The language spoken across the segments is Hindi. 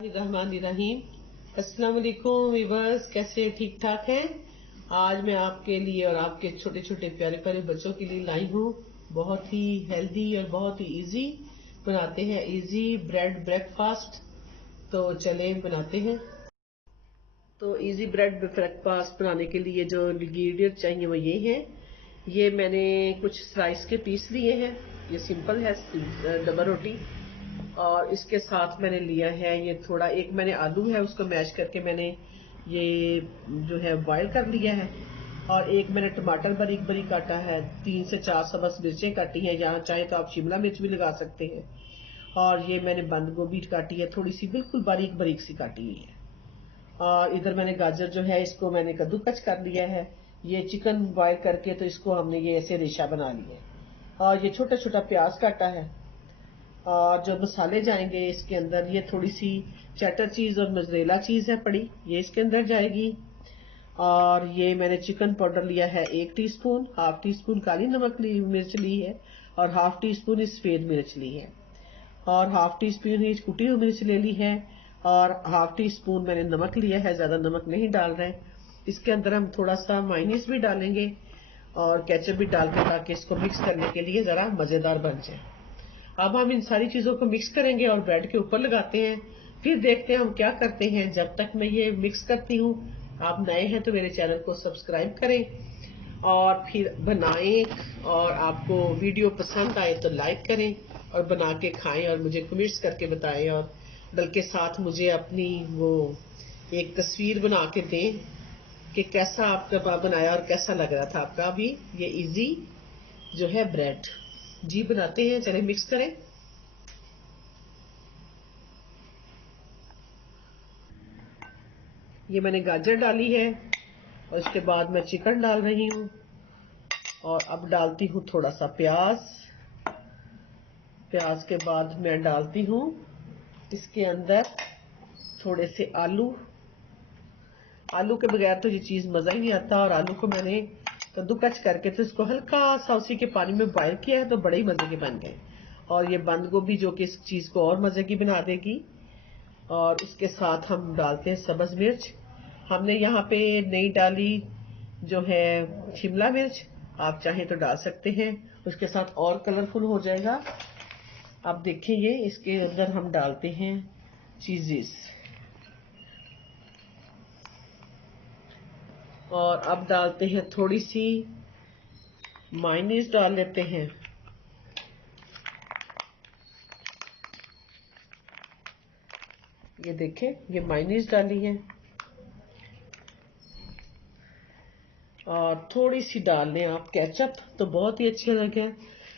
रहीम। अस्सलाम वालेकुम वीवर्स, कैसे ठीक ठाक हैं। आज मैं आपके लिए और आपके छोटे छोटे प्यारे प्यारे बच्चों के लिए लाई हूँ बहुत ही हेल्दी और बहुत ही इजी बनाते हैं इजी ब्रेड ब्रेकफास्ट। तो चलें बनाते हैं। तो इजी ब्रेड ब्रेकफास्ट बनाने के लिए जो इंग्रेडिएंट चाहिए वो ये हैं। ये मैंने कुछ स्लाइस के पीस लिए हैं। ये सिंपल है डबल रोटी। और इसके साथ मैंने लिया है ये थोड़ा एक मैंने आलू है उसको मैश करके मैंने ये जो है बॉईल कर लिया है। और एक मैंने टमाटर बारीक बारीक काटा है। 3 से 4 सबस मिर्चें काटी हैं, यहाँ चाहे तो आप शिमला मिर्च भी लगा सकते हैं। और ये मैंने बंद गोभी काटी है, थोड़ी सी बिल्कुल बारीक बारीक सी काटी हुई है। और इधर मैंने गाजर जो है इसको मैंने कद्दूकस कर लिया है। ये चिकन बॉईल करके तो इसको हमने ये ऐसे रेशा बना लिया है। और ये छोटा छोटा प्याज काटा है। और जो मसाले जाएंगे इसके अंदर, ये थोड़ी सी चेटर चीज और मोज़रेला चीज है पड़ी, ये इसके अंदर जाएगी। और ये मैंने चिकन पाउडर लिया है 1 टीस्पून, हाफ टी स्पून काली नमक मिर्च ली है, और हाफ टी स्पून सफेद मिर्च ली है, और हाफ टी स्पून ही कुटी हुई मिर्च ले ली है, और हाफ टी स्पून मैंने नमक लिया है, ज्यादा नमक नहीं डाल रहे। इसके अंदर हम थोड़ा सा माइनीस भी डालेंगे और केचप भी डाल के, ताकि इसको मिक्स करने के लिए जरा मजेदार बन जाए। अब हम इन सारी चीजों को मिक्स करेंगे और ब्रेड के ऊपर लगाते हैं। फिर देखते हैं हम क्या करते हैं। जब तक मैं ये मिक्स करती हूँ, आप नए हैं तो मेरे चैनल को सब्सक्राइब करें और फिर बनाएं। और आपको वीडियो पसंद आए तो लाइक करें और बना के खाएं और मुझे कमेंट्स करके बताएं। और बल्कि साथ मुझे अपनी वो एक तस्वीर बना के दें कि कैसा आपका बनाया और कैसा लग रहा था आपका भी ये इजी जो है ब्रेड। जी बनाते हैं, चले मिक्स करें। ये मैंने गाजर डाली है और इसके बाद मैं चिकन डाल रही हूँ। और अब डालती हूँ थोड़ा सा प्याज। प्याज के बाद मैं डालती हूँ इसके अंदर थोड़े से आलू। आलू के बगैर तो ये चीज मजा ही नहीं आता। और आलू को मैंने कद्दूकस करके तो इसको हल्का सा उसी के पानी में बॉईल किया है, तो बड़े ही मजे के बन गए। और ये बंद गोभी जो कि इस चीज को और मजे की बना देगी। और इसके साथ हम डालते हैं सब्ज मिर्च। हमने यहाँ पे नहीं डाली जो है शिमला मिर्च, आप चाहें तो डाल सकते हैं, उसके साथ और कलरफुल हो जाएगा। अब देखिए ये इसके अंदर हम डालते हैं चीजेस। और अब डालते हैं थोड़ी सी मायोनीज डाल लेते हैं। ये देखें ये मायोनीज डाली है। और थोड़ी सी डाल लें आप केचप, तो बहुत ही अच्छे लगे।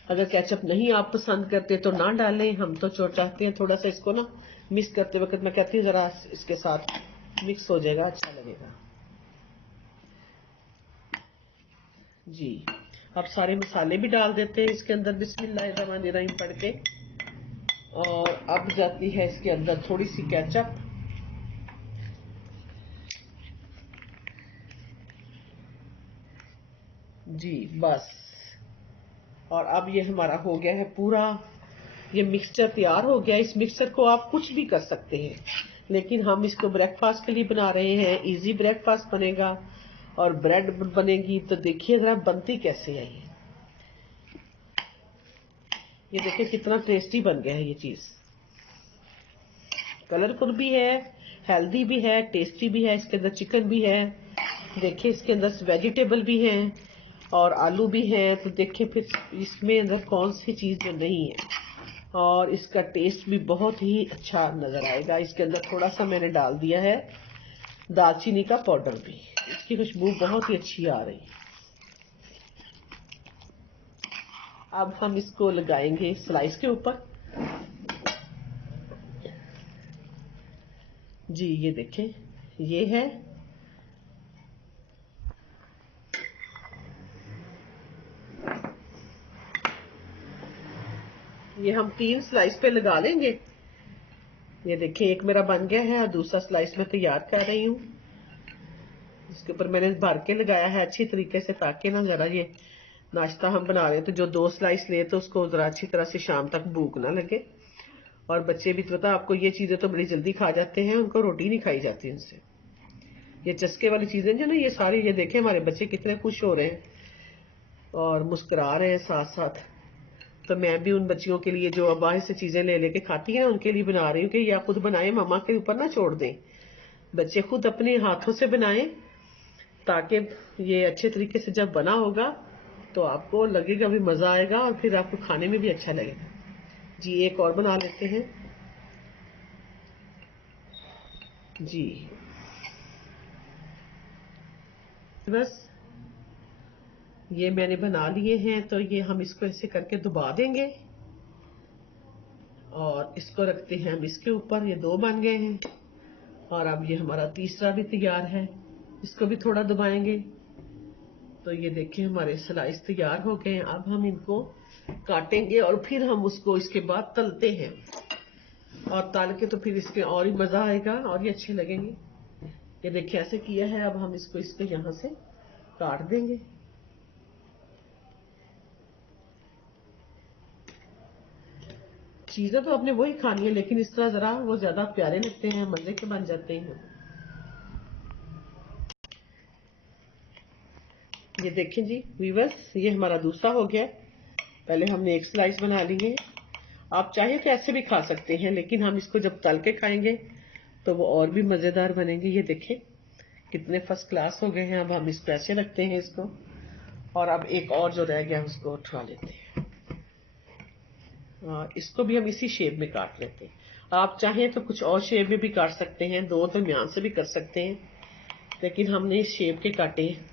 अगर केचप नहीं आप पसंद करते तो ना डालें। हम तो चाहते हैं थोड़ा सा इसको ना मिक्स करते वक्त, मैं कहती हूँ जरा इसके साथ मिक्स हो जाएगा, अच्छा लगेगा जी। अब सारे मसाले भी डाल देते हैं इसके अंदर बिस्मिल्लाहिर्रहमानिर्रहीम पढ़ के। और अब जाती है इसके अंदर थोड़ी सी केचप जी, बस। और अब ये हमारा हो गया है पूरा, ये मिक्सचर तैयार हो गया। इस मिक्सचर को आप कुछ भी कर सकते हैं, लेकिन हम इसको ब्रेकफास्ट के लिए बना रहे हैं। इजी ब्रेकफास्ट बनेगा और ब्रेड बनेगी। तो देखिए जरा बनती कैसे है ये देखिए कितना टेस्टी बन गया है ये चीज। कलरफुल भी है, हेल्दी भी है, टेस्टी भी है। इसके अंदर चिकन भी है, देखिए इसके अंदर वेजिटेबल भी है और आलू भी है। तो देखिए फिर इसमें अंदर कौन सी चीज जो नहीं है। और इसका टेस्ट भी बहुत ही अच्छा नजर आएगा। इसके अंदर थोड़ा सा मैंने डाल दिया है दालचीनी का पाउडर भी, इसकी खुशबू बहुत ही अच्छी आ रही है। अब हम इसको लगाएंगे स्लाइस के ऊपर जी। ये देखें ये है। ये हम 3 स्लाइस पे लगा लेंगे। ये देखिए एक मेरा बन गया है और दूसरा स्लाइस मैं तैयार कर रही हूँ। इसके ऊपर मैंने भर के लगाया है अच्छी तरीके से, ताकि ना जरा ये नाश्ता हम बना रहे हैं तो जो 2 स्लाइस ले तो उसको जरा अच्छी तरह से शाम तक भूख ना लगे। और बच्चे भी तो पता आपको, ये चीजें तो बड़ी जल्दी खा जाते हैं, उनको रोटी नहीं खाई जाती उनसे। ये चस्के वाली चीजें जो ना, ये सारी, ये देखें हमारे बच्चे कितने खुश हो रहे हैं और मुस्कुरा रहे हैं साथ साथ। तो मैं भी उन बच्चियों के लिए जो अब बाहर से चीजें ले लेके खाती हैं, उनके लिए बना रही हूँ कि या खुद बनाएं, मम्मा के ऊपर ना छोड़ दें। बच्चे खुद अपने हाथों से बनाएं, ताकि ये अच्छे तरीके से जब बना होगा तो आपको लगेगा भी, मजा आएगा और फिर आपको खाने में भी अच्छा लगेगा। जी एक और बना लेते हैं जी। बस ये मैंने बना लिए हैं, तो ये हम इसको ऐसे करके दबा देंगे और इसको रखते हैं हम इसके ऊपर। ये 2 बन गए हैं और अब ये हमारा तीसरा भी तैयार है, इसको भी थोड़ा दबाएंगे। तो ये देखिए हमारे स्लाइस तैयार हो गए हैं। अब हम इनको काटेंगे और फिर हम उसको इसके बाद तलते हैं, और तल के तो फिर इसके और ही मजा आएगा और ये अच्छे लगेंगे। ये देखिए ऐसे किया है। अब हम इसको इसके यहां से काट देंगे। चीजें तो आपने वही खानी है, लेकिन इस तरह जरा वो ज्यादा प्यारे लगते हैं, मजे के बन जाते हैं। ये देखें जी व्यूअर्स, ये हमारा दूसरा हो गया। पहले हमने एक स्लाइस बना ली है। आप चाहे तो ऐसे भी खा सकते हैं, लेकिन हम इसको जब तल के खाएंगे तो वो और भी मजेदार बनेंगे। ये देखें कितने फर्स्ट क्लास हो गए हैं। अब हम इसको ऐसे रखते हैं इसको, और अब एक और जो रह गया उसको उठा लेते हैं। इसको भी हम इसी शेप में काट लेते हैं। आप चाहें तो कुछ और शेप में भी काट सकते हैं, 2 दरमियान से भी कर सकते हैं, लेकिन हमने इस शेप के काटे हैं।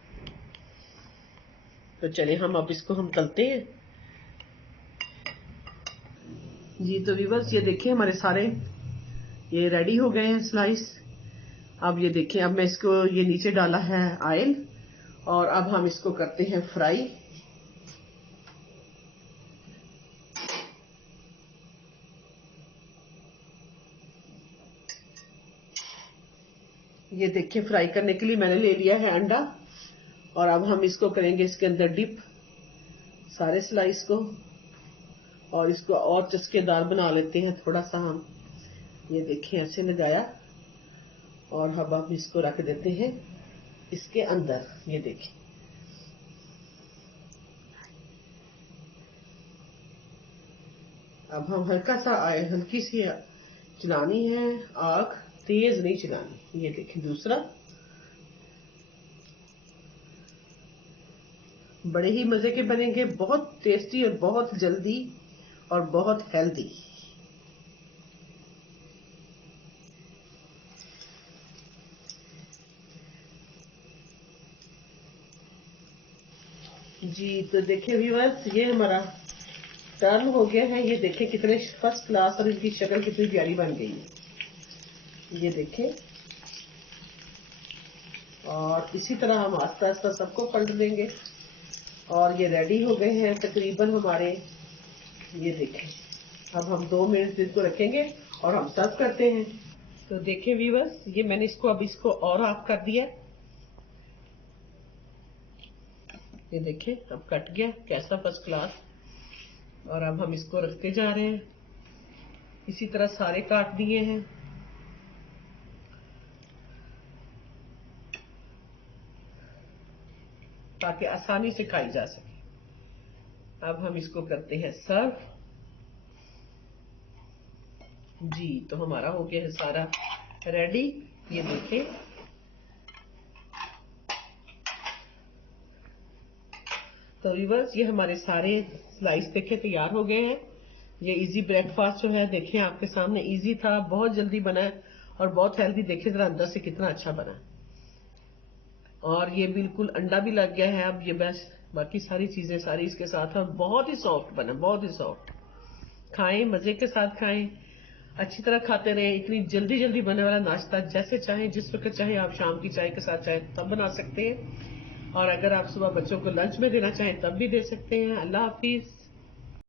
तो चले हम अब इसको हम तलते हैं जी। तो व्यूअर्स ये देखिए हमारे सारे ये रेडी हो गए हैं स्लाइस। अब ये देखिए, अब मैं इसको, ये नीचे डाला है ऑयल, और अब हम इसको करते हैं फ्राई। ये देखिए फ्राई करने के लिए मैंने ले लिया है अंडा, और अब हम इसको करेंगे इसके अंदर डिप, सारे स्लाइस को, और इसको और चस्केदार बना लेते हैं थोड़ा सा हम। ये देखिए ऐसे लगाया, और अब हम इसको रख देते हैं इसके अंदर। ये देखिए अब हम हल्का सा हल्की सी चलानी है आग, तेज नहीं चलानी। ये देखिए दूसरा, बड़े ही मजे के बनेंगे, बहुत टेस्टी और बहुत जल्दी और बहुत हेल्दी। जी तो देखिए व्यूअर्स, ये हमारा टर्न हो गया है। ये देखिए कितने फर्स्ट क्लास, और इनकी शक्ल कितनी प्यारी बन गई है। ये देखें, और इसी तरह हम आस्ता आस्ता सबको पलट देंगे, और ये रेडी हो गए हैं तकरीबन हमारे। ये देखें, अब हम 2 मिनट इसको रखेंगे और हम सर्व करते हैं। तो देखें व्यूअर्स, ये मैंने इसको अब इसको और ऑफ कर दिया। ये देखें अब कट गया कैसा फर्स्ट क्लास। और अब हम इसको रखते जा रहे हैं, इसी तरह सारे काट दिए हैं। ताकि आसानी से खाई जा सके। अब हम इसको करते हैं सर्व जी। तो हमारा हो गया है सारा रेडी। ये देखें, तो व्यूअर्स ये हमारे सारे स्लाइस देखें तैयार हो गए हैं। ये इजी ब्रेकफास्ट जो है देखें आपके सामने, इजी था, बहुत जल्दी बना है और बहुत हेल्दी। देखें जरा अंदर से कितना अच्छा बना है, और ये बिल्कुल अंडा भी लग गया है। अब ये बस बाकी सारी चीजें सारी इसके साथ है, बहुत ही सॉफ्ट बना, बहुत ही सॉफ्ट। खाएं, मजे के साथ खाएं, अच्छी तरह खाते रहें। इतनी जल्दी जल्दी बनने वाला नाश्ता जैसे चाहें, जिस वक्त चाहे, आप शाम की चाय के साथ चाहे तब बना सकते हैं, और अगर आप सुबह बच्चों को लंच में देना चाहें तब भी दे सकते हैं। अल्लाह हाफिज।